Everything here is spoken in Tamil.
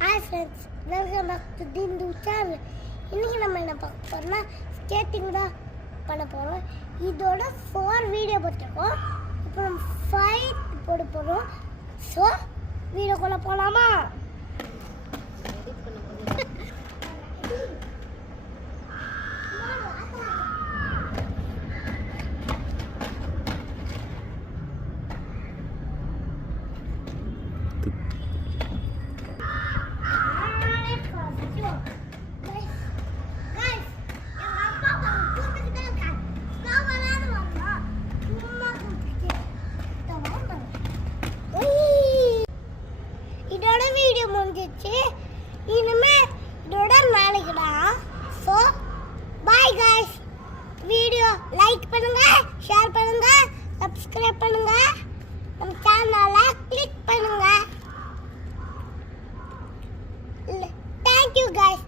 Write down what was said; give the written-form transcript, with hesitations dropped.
Hi friends, welcome back to Dindu channel. இன்னைக்கு நம்ம என்ன பார்க்க போறோம்னா ஸ்கேட்டிங் தான் பண்ண போறோம். இதோட 4 வீடியோ போட்டுருக்கோம். இப்போ நம்ம 5 போட போறோம். சோ வீடியோக்குள்ள போலாமா? இதோட வீடியோ முடிஞ்சிச்சு. இனிமே இதோட நாளைக்குடா. So bye guys. Video like பண்ணுங்க, ஷேர் பண்ணுங்க, சப்ஸ்கிரைப் பண்ணுங்க, நம்ம சேனலை கிளிக் பண்ணுங்க. Thank you guys.